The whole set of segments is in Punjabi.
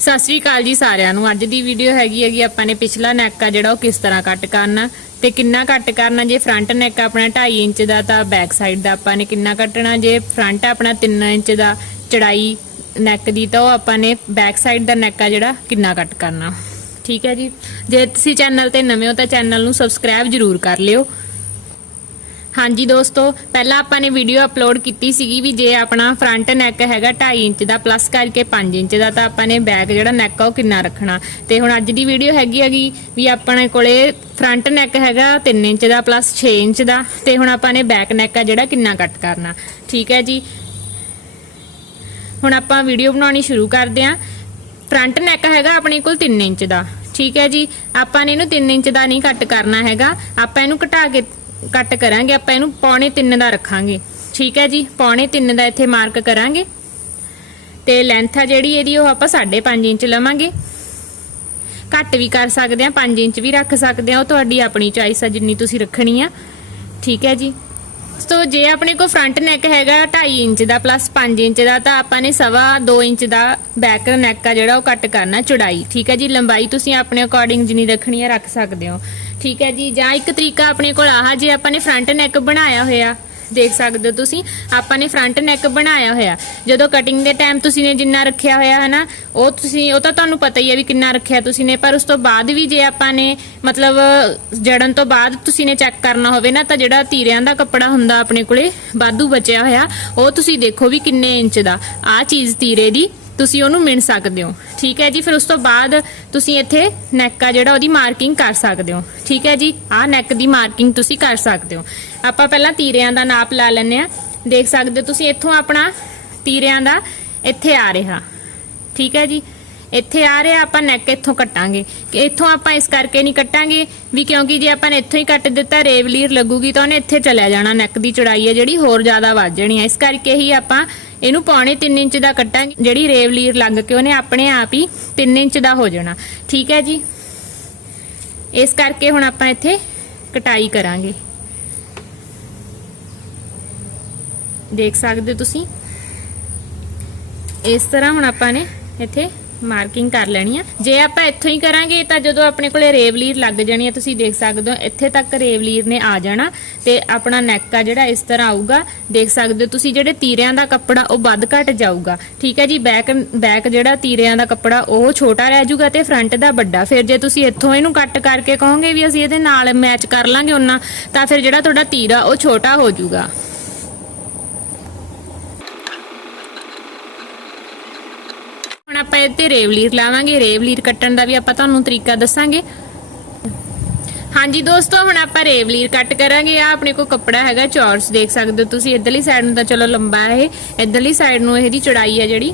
ਸਤਿ ਸ਼੍ਰੀ ਅਕਾਲ ਜੀ ਸਾਰਿਆਂ ਨੂੰ। ਅੱਜ ਦੀ ਵੀਡੀਓ ਹੈਗੀ ਹੈਗੀ ਆਪਾਂ ਨੇ ਪਿਛਲਾ ਨੈਕ ਆ ਜਿਹੜਾ ਉਹ ਕਿਸ ਤਰ੍ਹਾਂ ਕੱਟ ਕਰਨਾ ਤੇ ਕਿੰਨਾ ਕੱਟ ਕਰਨਾ ਜੇ ਫਰੰਟ ਨੈਕ ਆਪਣਾ 2.5 ਇੰਚ ਦਾ ਤਾਂ ਬੈਕ ਸਾਈਡ ਦਾ ਆਪਾਂ ਨੇ ਕਿੰਨਾ ਕੱਟਣਾ, ਜੇ ਫਰੰਟ ਆਪਣਾ 3 ਇੰਚ ਦਾ ਚੜਾਈ ਨੈਕ ਦੀ ਤਾਂ ਉਹ ਆਪਾਂ ਨੇ ਬੈਕ ਸਾਈਡ ਦਾ ਨੈਕ ਆ ਜਿਹੜਾ ਕਿੰਨਾ ਕੱਟ ਕਰਨਾ। ਠੀਕ ਹੈ ਜੀ। ਜੇ ਤੁਸੀਂ ਚੈਨਲ ਤੇ ਨਵੇਂ ਹੋ ਤਾਂ ਚੈਨਲ ਨੂੰ ਸਬਸਕ੍ਰਾਈਬ ਜਰੂਰ ਕਰ ਲਿਓ। ਹਾਂਜੀ ਦੋਸਤੋ, ਪਹਿਲਾਂ ਆਪਾਂ ਨੇ ਵੀਡੀਓ ਅਪਲੋਡ ਕੀਤੀ ਸੀਗੀ ਵੀ ਜੇ ਆਪਣਾ ਫਰੰਟ ਨੈਕ ਹੈਗਾ 2.5 ਇੰਚ ਦਾ ਪਲੱਸ ਕਰਕੇ 5 ਇੰਚ ਦਾ, ਤਾਂ ਆਪਾਂ ਨੇ ਬੈਕ ਜਿਹੜਾ ਨੈਕ ਆ ਉਹ ਕਿੰਨਾ ਰੱਖਣਾ। ਤੇ ਹੁਣ ਅੱਜ ਦੀ ਵੀਡੀਓ ਹੈਗੀ ਹੈਗੀ ਵੀ ਆਪਣੇ ਕੋਲੇ ਫਰੰਟ ਨੈਕ ਹੈਗਾ 3 ਇੰਚ ਦਾ ਪਲੱਸ 6 ਇੰਚ ਦਾ, ਤੇ ਹੁਣ ਆਪਾਂ ਨੇ ਬੈਕ ਨੈਕ ਆ ਜਿਹੜਾ ਕਿੰਨਾ ਕੱਟ ਕਰਨਾ। ਠੀਕ ਹੈ ਜੀ? ਹੁਣ ਆਪਾਂ ਵੀਡੀਓ ਬਣਾਉਣੀ ਸ਼ੁਰੂ ਕਰਦੇ ਆਂ ਫਰੰਟ ਨੈਕ ਹੈਗਾ ਆਪਣੇ ਕੋਲ 3 ਇੰਚ ਦਾ। ਠੀਕ ਹੈ ਜੀ? ਆਪਾਂ ਨੇ ਇਹਨੂੰ 3 ਇੰਚ ਦਾ ਨਹੀਂ ਕੱਟ ਕਰਨਾ ਹੈਗਾ। ਆਪਾਂ ਇਹਨੂੰ ਘਟਾ ਕੇ ਕੱਟ ਕਰਾਂਗੇ, ਆਪਾਂ ਇਹਨੂੰ ਪੌਣੇ 3 ਦਾ ਰੱਖਾਂਗੇ। ਠੀਕ ਹੈ ਜੀ, ਪੌਣੇ 3 ਦਾ ਇੱਥੇ ਮਾਰਕ ਕਰਾਂਗੇ। ਤੇ ਲੈਂਥ ਆ ਜਿਹੜੀ ਇਹਦੀ, ਉਹ ਆਪਾਂ 5.5 ਇੰਚ ਲਵਾਂਗੇ। ਘੱਟ ਵੀ ਕਰ ਸਕਦੇ ਆ 5 ਇੰਚ ਵੀ ਰੱਖ ਸਕਦੇ ਆ, ਉਹ ਤੁਹਾਡੀ ਆਪਣੀ ਚੋਇਸ ਆ, ਜਿੰਨੀ ਤੁਸੀਂ ਰੱਖਣੀ ਆ। ਠੀਕ ਹੈ ਜੀ। ਸੋ ਜੇ ਆਪਣੇ ਕੋਲ ਫਰੰਟ ਨੈਕ ਹੈਗਾ 2.5 ਇੰਚ ਦਾ ਪਲੱਸ 5 ਇੰਚ ਦਾ, ਤਾਂ ਆਪਾਂ ਨੇ ਸਵਾ 2 ਇੰਚ ਦਾ ਬੈਕ ਨੈਕ ਆ ਜਿਹੜਾ, ਉਹ ਕੱਟ ਕਰਨਾ ਚੌੜਾਈ। ਠੀਕ ਹੈ ਜੀ, ਲੰਬਾਈ ਤੁਸੀਂ ਆਪਣੇ ਅਕੋਰਡਿੰਗ ਜਿੰਨੀ ਰੱਖਣੀ ਹੈ ਰੱਖ ਸਕਦੇ ਹੋ। ਠੀਕ ਹੈ ਜੀ, ਜਾਂ ਇੱਕ ਤਰੀਕਾ ਆਪਣੇ ਕੋਲ ਆਹ, ਜੇ ਆਪਾਂ ਨੇ ਫਰੰਟ ਨੈਕ ਬਣਾਇਆ ਹੋਇਆ, ਦੇਖ ਸਕਦੇ ਹੋ ਤੁਸੀਂ, ਆਪਾਂ ਨੇ ਫਰੰਟ ਨੈਕ ਬਣਾਇਆ ਹੋਇਆ। ਜਦੋਂ ਕਟਿੰਗ ਦੇ ਟਾਈਮ ਤੁਸੀਂ ਨੇ ਜਿੰਨਾ ਰੱਖਿਆ ਹੋਇਆ ਹੈ ਨਾ ਉਹ ਤੁਸੀਂ, ਉਹ ਤਾਂ ਤੁਹਾਨੂੰ ਪਤਾ ਹੀ ਹੈ ਵੀ ਕਿੰਨਾ ਰੱਖਿਆ ਤੁਸੀਂ ਨੇ, ਪਰ ਉਸ ਤੋਂ ਬਾਅਦ ਵੀ ਜੇ ਆਪਾਂ ਨੇ, ਮਤਲਬ, ਜੜਨ ਤੋਂ ਬਾਅਦ ਤੁਸੀਂ ਨੇ ਚੈੱਕ ਕਰਨਾ ਹੋਵੇ ਨਾ, ਤਾਂ ਜਿਹੜਾ ਤੀਰਿਆਂ ਦਾ ਕੱਪੜਾ ਹੁੰਦਾ ਆਪਣੇ ਕੋਲੇ, ਵਾਧੂ ਬਚਿਆ ਹੋਇਆ, ਉਹ ਤੁਸੀਂ ਦੇਖੋ ਵੀ ਕਿੰਨੇ ਇੰਚ ਦਾ। ਆਹ ਚੀਜ਼ ਤੀਰੇ ਦੀ ਤੁਸੀਂ ਉਹਨੂੰ ਮਿਣ ਸਕਦੇ ਹੋ। ਠੀਕ ਹੈ ਜੀ, ਫਿਰ ਉਸ ਤੋਂ ਬਾਅਦ ਤੁਸੀਂ ਇੱਥੇ ਨੈਕ ਆ ਜਿਹੜਾ, ਉਹਦੀ ਮਾਰਕਿੰਗ ਕਰ ਸਕਦੇ ਹੋ। ਠੀਕ ਹੈ ਜੀ, ਆਹ ਨੈਕ ਦੀ ਮਾਰਕਿੰਗ ਤੁਸੀਂ ਕਰ ਸਕਦੇ ਹੋ। ਆਪਾਂ ਪਹਿਲਾਂ ਤੀਰਿਆਂ ਦਾ ਨਾਪ ਲਾ ਲੈਂਦੇ ਆ ਦੇਖ ਸਕਦੇ ਹੋ ਤੁਸੀਂ, ਇੱਥੋਂ ਆਪਣਾ ਤੀਰਿਆਂ ਦਾ ਇੱਥੇ ਆ ਰਿਹਾ। ਠੀਕ ਹੈ ਜੀ ਇੱਥੇ ਆ ਰਿਹਾ, ਆਪਾਂ ਨੈਕ ਇੱਥੋਂ ਕੱਟਾਂਗੇ। ਕਿ ਇੱਥੋਂ ਆਪਾਂ ਇਸ ਕਰਕੇ ਨਹੀਂ ਕੱਟਾਂਗੇ ਵੀ ਕਿਉਂਕਿ ਜੇ ਆਪਾਂ ਨੇ ਇੱਥੋਂ ਹੀ ਕੱਟ ਦਿੱਤਾ, ਰੇਵਲੀਰ ਲੱਗੂਗੀ ਤਾਂ ਉਹਨੇ ਇੱਥੇ ਚਲਿਆ ਜਾਣਾ ਨੈਕ ਦੀ ਚੌੜਾਈ ਹੈ ਜਿਹੜੀ, ਹੋਰ ਜ਼ਿਆਦਾ ਵੱਧ ਜਾਣੀ ਹੈ। ਇਸ ਕਰਕੇ ਹੀ ਆਪਾਂ ਇਹਨੂੰ ਪੌਣੇ 3 ਇੰਚ ਦਾ ਕੱਟਾਂਗੇ, ਜਿਹੜੀ ਰੇਵਲੀਰ ਲੱਗ ਕੇ ਉਹਨੇ ਆਪਣੇ ਆਪ ਹੀ 3 ਇੰਚ ਦਾ ਹੋ ਜਾਣਾ। ਠੀਕ ਹੈ ਜੀ? ਇਸ ਕਰਕੇ ਹੁਣ ਆਪਾਂ ਇੱਥੇ ਕਟਾਈ ਕਰਾਂਗੇ। ਦੇਖ ਸਕਦੇ ਹੋ ਤੁਸੀਂ? ਇਸ ਤਰ੍ਹਾਂ ਹੁਣ ਆਪਾਂ ਨੇ ਇੱਥੇ ਮਾਰਕਿੰਗ ਕਰ ਲੈਣੀ ਆ। ਜੇ ਆਪਾਂ ਇੱਥੋਂ ਹੀ ਕਰਾਂਗੇ, ਤਾਂ ਜਦੋਂ ਆਪਣੇ ਕੋਲੇ ਰੇਵਲੀਰ ਲੱਗ ਜਾਣੀ ਆ, ਤੁਸੀਂ ਦੇਖ ਸਕਦੇ ਹੋ, ਇੱਥੇ ਤੱਕ ਰੇਵਲੀਰ ਨੇ ਆ ਜਾਣਾ। ਤੇ ਆਪਣਾ ਨੈਕ ਆ ਜਿਹੜਾ, ਇਸ ਤਰ੍ਹਾਂ ਆਊਗਾ। ਦੇਖ ਸਕਦੇ ਹੋ ਤੁਸੀਂ ਜਿਹੜੇ ਤੀਰਿਆਂ ਦਾ ਕੱਪੜਾ, ਉਹ ਵੱਧ ਘਟ ਜਾਊਗਾ। ਠੀਕ ਹੈ ਜੀ ਬੈਕ ਬੈਕ ਜਿਹੜਾ ਤੀਰਿਆਂ ਦਾ ਕੱਪੜਾ, ਉਹ ਛੋਟਾ ਰਹਿ ਜਾਊਗਾ ਤੇ ਫਰੰਟ ਦਾ ਵੱਡਾ। ਫਿਰ ਜੇ ਤੁਸੀਂ ਇੱਥੋਂ ਇਹਨੂੰ ਕੱਟ ਕਰਕੇ ਕਹੋਗੇ ਵੀ ਅਸੀਂ ਇਹਦੇ ਨਾਲ ਮੈਚ ਕਰ ਲਾਂਗੇ ਉਹਨਾਂ, ਤਾਂ ਫਿਰ ਜਿਹੜਾ ਤੁਹਾਡਾ ਤੀਰਾ, ਉਹ ਛੋਟਾ ਹੋ ਜਾਊਗਾ। ਆਪਾਂ ਇੱਥੇ ਰੇਵਲੀਰ ਲਾਵਾਂਗੇ, ਰੇਵ ਲੀਰ ਕੱਟਣ ਦਾ ਵੀ ਆਪਾਂ ਤੁਹਾਨੂੰ ਤਰੀਕਾ ਦੱਸਾਂਗੇ। ਹਾਂਜੀ ਦੋਸਤੋ, ਹੁਣ ਆਪਾਂ ਰੇਵਲੀਰ ਕੱਟ ਕਰਾਂਗੇ। ਆ ਆਪਣੇ ਕੋਲ ਕੱਪੜਾ ਹੈਗਾ, ਚੌਰਸ ਦੇਖ ਸਕਦੇ ਹੋ ਤੁਸੀਂ। ਇਧਰਲੀ ਸਾਈਡ ਨੂੰ ਤਾਂ ਚਲੋ ਲੰਬਾ ਹੈ ਇਹ। ਇਧਰਲੀ ਸਾਈਡ ਨੂੰ ਇਹਦੀ ਚੌੜਾਈ ਹੈ ਜਿਹੜੀ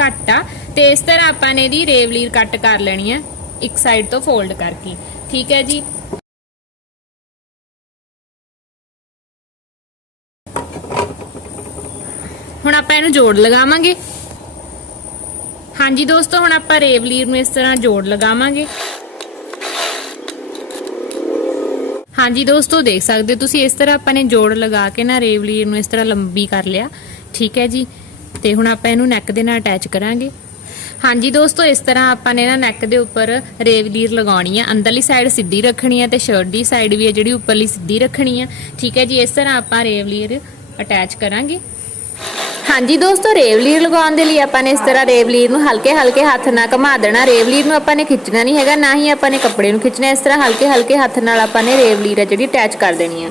ਘੱਟ ਆ। ਤੇ ਇਸ ਤਰ੍ਹਾਂ ਆਪਾਂ ਨੇ ਇਹਦੀ ਰੇਵ ਲੀਰ ਕੱਟ ਕਰ ਲੈਣੀ ਹੈ, ਇੱਕ ਸਾਈਡ ਤੋਂ ਫੋਲਡ ਕਰਕੇ। ਠੀਕ ਹੈ ਜੀ? ਹੁਣ ਆਪਾਂ ਇਹਨੂੰ ਜੋੜ ਲਗਾਵਾਂਗੇ। ਹਾਂਜੀ ਦੋਸਤੋ, ਹੁਣ ਆਪਾਂ ਰੇਵਲੀਰ ਨੂੰ ਇਸ ਤਰ੍ਹਾਂ ਜੋੜ ਲਗਾਵਾਂਗੇ। ਹਾਂਜੀ ਦੋਸਤੋ, ਦੇਖ ਸਕਦੇ ਹੋ ਤੁਸੀਂ, ਇਸ ਤਰ੍ਹਾਂ ਆਪਾਂ ਨੇ ਜੋੜ ਲਗਾ ਕੇ ਨਾ ਰੇਵਲੀਰ ਨੂੰ ਇਸ ਤਰ੍ਹਾਂ ਲੰਬੀ ਕਰ ਲਿਆ। ਠੀਕ ਹੈ ਜੀ? ਤੇ ਹੁਣ ਆਪਾਂ ਇਹਨੂੰ ਨੈਕ ਦੇ ਨਾਲ ਅਟੈਚ ਕਰਾਂਗੇ। ਹਾਂਜੀ ਦੋਸਤੋ, ਇਸ ਤਰ੍ਹਾਂ ਆਪਾਂ ਨੇ ਨਾ ਨੈਕ ਦੇ ਉੱਪਰ ਰੇਵਲੀਰ ਲਗਾਉਣੀ ਆ। ਅੰਦਰਲੀ ਸਾਈਡ ਸਿੱਧੀ ਰੱਖਣੀ ਹੈ ਤੇ ਸ਼ਰਟ ਦੀ ਸਾਈਡ ਵੀ ਹੈ ਜਿਹੜੀ ਉੱਪਰਲੀ ਸਿੱਧੀ ਰੱਖਣੀ ਆ। ਠੀਕ ਹੈ ਜੀ? ਇਸ ਤਰ੍ਹਾਂ ਆਪਾਂ ਰੇਵਲੀਰ ਅਟੈਚ ਕਰਾਂਗੇ। ਹਾਂਜੀ ਦੋਸਤੋ ਰੇਵਲੀਰ ਲਗਾਉਣ ਦੇ ਲਈ ਆਪਾਂ ਨੇ ਇਸ ਤਰ੍ਹਾਂ ਰੇਵਲੀਰ ਨੂੰ ਹਲਕੇ ਹਲਕੇ ਹੱਥ ਨਾਲ ਘੁਮਾ ਦੇਣਾ। ਰੇਵਲੀਰ ਨੂੰ ਆਪਾਂ ਨੇ ਖਿੱਚਣਾ ਨਹੀਂ ਹੈਗਾ, ਨਾ ਹੀ ਆਪਾਂ ਨੇ ਕੱਪੜੇ ਨੂੰ ਖਿੱਚਣਾ। ਇਸ ਤਰ੍ਹਾਂ ਹਲਕੇ ਹਲਕੇ ਹੱਥ ਨਾਲ ਆਪਾਂ ਨੇ ਰੇਵਲੀਰ ਹੈ ਜਿਹੜੀ ਅਟੈਚ ਕਰ ਦੇਣੀ ਹੈ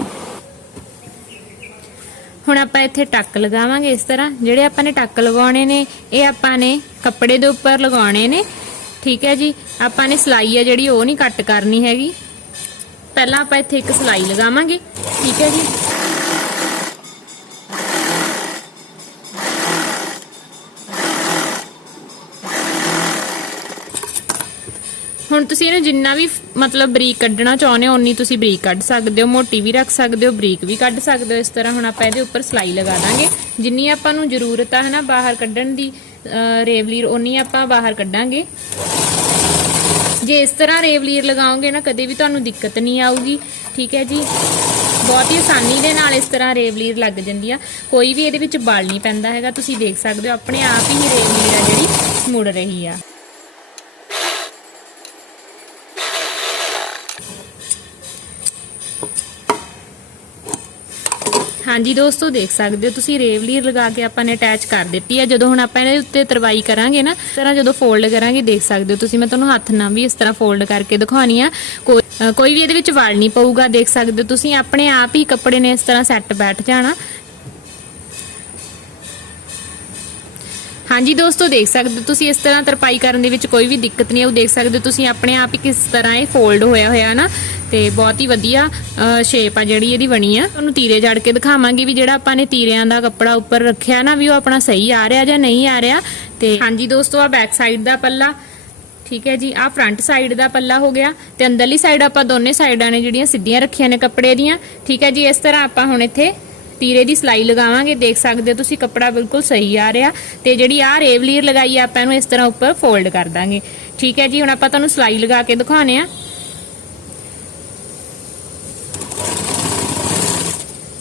ਹੁਣ ਆਪਾਂ ਇੱਥੇ ਟੱਕ ਲਗਾਵਾਂਗੇ ਇਸ ਤਰ੍ਹਾਂ। ਜਿਹੜੇ ਆਪਾਂ ਨੇ ਟੱਕ ਲਗਾਉਣੇ ਨੇ, ਇਹ ਆਪਾਂ ਨੇ ਕੱਪੜੇ ਦੇ ਉੱਪਰ ਲਗਾਉਣੇ ਨੇ। ਠੀਕ ਹੈ ਜੀ, ਆਪਾਂ ਨੇ ਸਲਾਈ ਹੈ ਜਿਹੜੀ, ਉਹ ਨਹੀਂ ਕੱਟ ਕਰਨੀ ਹੈਗੀ। ਪਹਿਲਾਂ ਆਪਾਂ ਇੱਥੇ ਇੱਕ ਸਲਾਈ ਲਗਾਵਾਂਗੇ। ਠੀਕ ਹੈ ਜੀ। ਹੁਣ ਤੁਸੀਂ ਇਹਨੂੰ ਜਿੰਨਾ ਵੀ ਮਤਲਬ ਬਰੀਕ ਕੱਢਣਾ ਚਾਹੁੰਦੇ ਹੋ, ਉਨੀ ਤੁਸੀਂ ਬਰੀਕ ਕੱਢ ਸਕਦੇ ਹੋ। ਮੋਟੀ ਵੀ ਰੱਖ ਸਕਦੇ ਹੋ, ਬਰੀਕ ਵੀ ਕੱਢ ਸਕਦੇ ਹੋ। ਇਸ ਤਰ੍ਹਾਂ ਹੁਣ ਆਪਾਂ ਇਹਦੇ ਉੱਪਰ ਸਲਾਈ ਲਗਾ ਦਾਂਗੇ। ਜਿੰਨੀ ਆਪਾਂ ਨੂੰ ਜ਼ਰੂਰਤ ਆ ਹਨਾ ਬਾਹਰ ਕੱਢਣ ਦੀ ਰੇਵਲੀਰ ਉਨੀ ਆਪਾਂ ਬਾਹਰ ਕੱਢਾਂਗੇ। ਜੇ ਇਸ ਤਰ੍ਹਾਂ ਰੇਵਲੀਰ ਲਗਾਓਗੇ ਨਾ, ਕਦੇ ਵੀ ਤੁਹਾਨੂੰ ਦਿੱਕਤ ਨਹੀਂ ਆਊਗੀ। ਠੀਕ ਹੈ ਜੀ? ਬਹੁਤ ਹੀ ਆਸਾਨੀ ਦੇ ਨਾਲ ਇਸ ਤਰ੍ਹਾਂ ਰੇਵਲੀਰ ਲੱਗ ਜਾਂਦੀ ਆ ਕੋਈ ਵੀ ਇਹਦੇ ਵਿੱਚ ਬਲ ਨਹੀਂ ਪੈਂਦਾ ਹੈਗਾ। ਤੁਸੀਂ ਦੇਖ ਸਕਦੇ ਹੋ, ਆਪਣੇ ਆਪ ਹੀ ਰੇਵਲੀਰ ਆ ਜਿਹੜੀ ਮੁੜ ਰਹੀ ਆ। ਹਾਂਜੀ ਦੋਸਤੋ, ਦੇਖ ਸਕਦੇ ਹੋ ਤੁਸੀਂ, ਰੇਵਲੀ ਲਗਾ ਕੇ ਆਪਾਂ ਨੇ ਅਟੈਚ ਕਰ ਦਿੱਤੀ ਹੈ। ਜਦੋਂ ਹੁਣ ਆਪਾਂ ਇਹਦੇ ਉੱਤੇ ਤਰਵਾਈ ਕਰਾਂਗੇ ਨਾ, ਇਸ ਤਰ੍ਹਾਂ ਜਦੋਂ ਫੋਲਡ ਕਰਾਂਗੇ, ਦੇਖ ਸਕਦੇ ਹੋ ਤੁਸੀਂ, ਮੈਂ ਤੁਹਾਨੂੰ ਹੱਥ ਨਾਲ ਵੀ ਇਸ ਤਰ੍ਹਾਂ ਫੋਲਡ ਕਰਕੇ ਦਿਖਾਉਣੀ ਆ। ਕੋਈ ਵੀ ਇਹਦੇ ਵਿੱਚ ਵੜ ਨਹੀਂ ਪਊਗਾ, ਦੇਖ ਸਕਦੇ ਹੋ ਤੁਸੀਂ, ਆਪਣੇ ਆਪ ਹੀ ਕੱਪੜੇ ਨੇ ਇਸ ਤਰ੍ਹਾਂ ਸੈੱਟ ਬੈਠ ਜਾਣਾ। ਹਾਂਜੀ ਦੋਸਤੋ, ਦੇਖ ਸਕਦੇ ਹੋ ਤੁਸੀਂ ਇਸ ਤਰ੍ਹਾਂ ਤਰਪਾਈ ਕਰਨ ਦੇ ਵਿੱਚ ਕੋਈ ਵੀ ਦਿੱਕਤ ਨਹੀਂ ਆਉ ਦੇਖ ਸਕਦੇ ਹੋ ਤੁਸੀਂ ਆਪਣੇ ਆਪ ਹੀ ਕਿਸ ਤਰ੍ਹਾਂ ਇਹ ਫੋਲਡ ਹੋਇਆ ਹੋਇਆ ਨਾ, ਤੇ ਬਹੁਤ ਹੀ ਵਧੀਆ ਸ਼ੇਪ ਆ ਜਿਹੜੀ ਇਹਦੀ ਬਣੀ ਆ। ਤੁਹਾਨੂੰ ਤੀਰੇ ਜੜ ਕੇ ਦਿਖਾਵਾਂਗੇ ਵੀ ਜਿਹੜਾ ਆਪਾਂ ਨੇ ਤੀਰਿਆਂ ਦਾ ਕੱਪੜਾ ਉੱਪਰ ਰੱਖਿਆ ਨਾ, ਵੀ ਉਹ ਆਪਣਾ ਸਹੀ ਆ ਰਿਹਾ ਜਾਂ ਨਹੀਂ ਆ ਰਿਹਾ। ਤੇ ਹਾਂਜੀ ਦੋਸਤੋ ਆ ਬੈਕ ਸਾਈਡ ਦਾ ਪੱਲਾ, ਠੀਕ ਹੈ ਜੀ ਆ ਫਰੰਟ ਸਾਈਡ ਦਾ ਪੱਲਾ ਹੋ ਗਿਆ। ਤੇ ਅੰਦਰਲੀ ਸਾਈਡ ਆਪਾਂ ਦੋਨੇ ਸਾਈਡਾਂ ਨੇ ਜਿਹੜੀਆਂ ਸਿੱਧੀਆਂ ਰੱਖੀਆਂ ਨੇ ਕੱਪੜੇ ਦੀਆਂ, ਠੀਕ ਹੈ ਜੀ, ਇਸ ਤਰ੍ਹਾਂ ਆਪਾਂ ਹੁਣ ਇੱਥੇ ਤੀਰੇ ਦੀ ਸਲਾਈ ਲਗਾਵਾਂਗੇ, ਦੇਖ ਸਕਦੇ ਹੋ ਤੁਸੀਂ ਕੱਪੜਾ ਬਿਲਕੁਲ ਸਹੀ ਆ ਰਿਹਾ ਤੇ ਜਿਹੜੀ ਆ ਰੇਵਲੀਰ ਲਗਾਈ ਆ, ਆਪਾਂ ਇਹਨੂੰ ਇਸ ਤਰ੍ਹਾਂ ਉੱਪਰ ਫੋਲਡ ਕਰ ਦਾਂਗੇ। ਠੀਕ ਹੈ ਜੀ, ਹੁਣ ਆਪਾਂ ਤੁਹਾਨੂੰ ਸਲਾਈ ਲਗਾ ਕੇ ਦਿਖਾਉਣੇ ਆ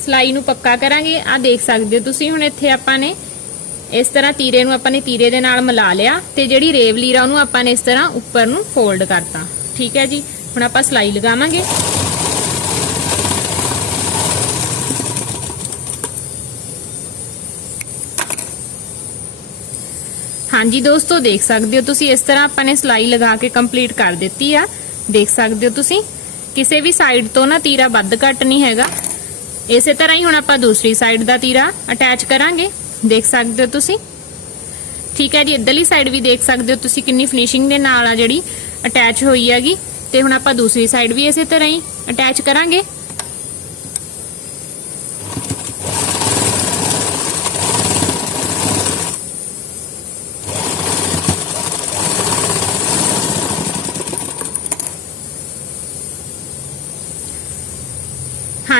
ਸਲਾਈ ਨੂੰ ਪੱਕਾ ਕਰਾਂਗੇ। ਆ ਦੇਖ ਸਕਦੇ ਹੋ ਤੁਸੀਂ, ਹੁਣ ਇੱਥੇ ਆਪਾਂ ਨੇ ਇਸ ਤਰ੍ਹਾਂ ਤੀਰੇ ਨੂੰ ਆਪਾਂ ਨੇ ਤੀਰੇ ਦੇ ਨਾਲ ਮਿਲਾ ਲਿਆ ਤੇ ਜਿਹੜੀ ਰੇਵਲੀਰ ਆ, ਉਹਨੂੰ ਆਪਾਂ ਨੇ ਇਸ ਤਰ੍ਹਾਂ ਉੱਪਰ ਨੂੰ ਫੋਲਡ ਕਰਤਾ। ਠੀਕ ਹੈ ਜੀ, ਹੁਣ ਆਪਾਂ ਸਲਾਈ ਲਗਾਵਾਂਗੇ। ਹਾਂਜੀ ਦੋਸਤੋ, ਦੇਖ ਸਕਦੇ ਹੋ ਤੁਸੀਂ, ਇਸ ਤਰ੍ਹਾਂ ਆਪਾਂ ਨੇ ਸਲਾਈ ਲਗਾ ਕੇ ਕੰਪਲੀਟ ਕਰ ਦਿੱਤੀ ਆ। ਦੇਖ ਸਕਦੇ ਹੋ ਤੁਸੀਂ, ਕਿਸੇ ਵੀ ਸਾਈਡ ਤੋਂ ਨਾ ਤੀਰਾ ਵੱਧ ਘੱਟ ਨਹੀਂ ਹੈਗਾ। ਇਸੇ ਤਰ੍ਹਾਂ ਹੀ ਹੁਣ ਆਪਾਂ ਦੂਸਰੀ ਸਾਈਡ ਦਾ ਤੀਰਾ ਅਟੈਚ ਕਰਾਂਗੇ। ਦੇਖ ਸਕਦੇ ਹੋ ਤੁਸੀਂ। ਠੀਕ ਹੈ ਜੀ, ਇੱਧਰਲੀ ਸਾਈਡ ਵੀ ਦੇਖ ਸਕਦੇ ਹੋ ਤੁਸੀਂ, ਕਿੰਨੀ ਫਿਨਿਸ਼ਿੰਗ ਦੇ ਨਾਲ ਆ ਜਿਹੜੀ ਅਟੈਚ ਹੋਈ ਹੈਗੀ। ਤੇ ਹੁਣ ਆਪਾਂ ਦੂਸਰੀ ਸਾਈਡ ਵੀ ਇਸੇ ਤਰ੍ਹਾਂ ਹੀ ਅਟੈਚ ਕਰਾਂਗੇ।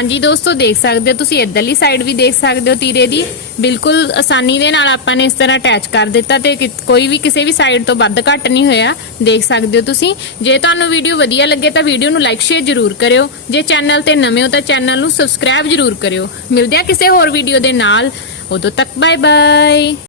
ਹਾਂਜੀ ਦੋਸਤੋ, ਦੇਖ ਸਕਦੇ ਹੋ ਤੁਸੀਂ, ਇੱਧਰਲੀ ਸਾਈਡ ਵੀ ਦੇਖ ਸਕਦੇ ਹੋ ਤੀਰੇ ਦੀ। ਬਿਲਕੁਲ ਆਸਾਨੀ ਦੇ ਨਾਲ ਆਪਾਂ ਨੇ ਇਸ ਤਰ੍ਹਾਂ ਅਟੈਚ ਕਰ ਦਿੱਤਾ ਤੇ ਕੋਈ ਵੀ ਕਿਸੇ ਵੀ ਸਾਈਡ ਤੋਂ ਵੱਧ ਘੱਟ ਨਹੀਂ ਹੋਇਆ। ਦੇਖ ਸਕਦੇ ਹੋ ਤੁਸੀਂ। ਜੇ ਤੁਹਾਨੂੰ ਵੀਡੀਓ ਵਧੀਆ ਲੱਗੇ ਤਾਂ ਵੀਡੀਓ ਨੂੰ ਲਾਈਕ ਸ਼ੇਅਰ ਜ਼ਰੂਰ ਕਰਿਓ। ਜੇ ਚੈਨਲ ਤੇ ਨਵੇਂ ਹੋ ਤਾਂ ਚੈਨਲ ਨੂੰ ਸਬਸਕ੍ਰਾਈਬ ਜ਼ਰੂਰ ਕਰਿਓ। ਮਿਲਦੇ ਆ ਕਿਸੇ ਹੋਰ ਵੀਡੀਓ ਦੇ ਨਾਲ। ਉਦੋਂ ਤੱਕ ਬਾਏ ਬਾਏ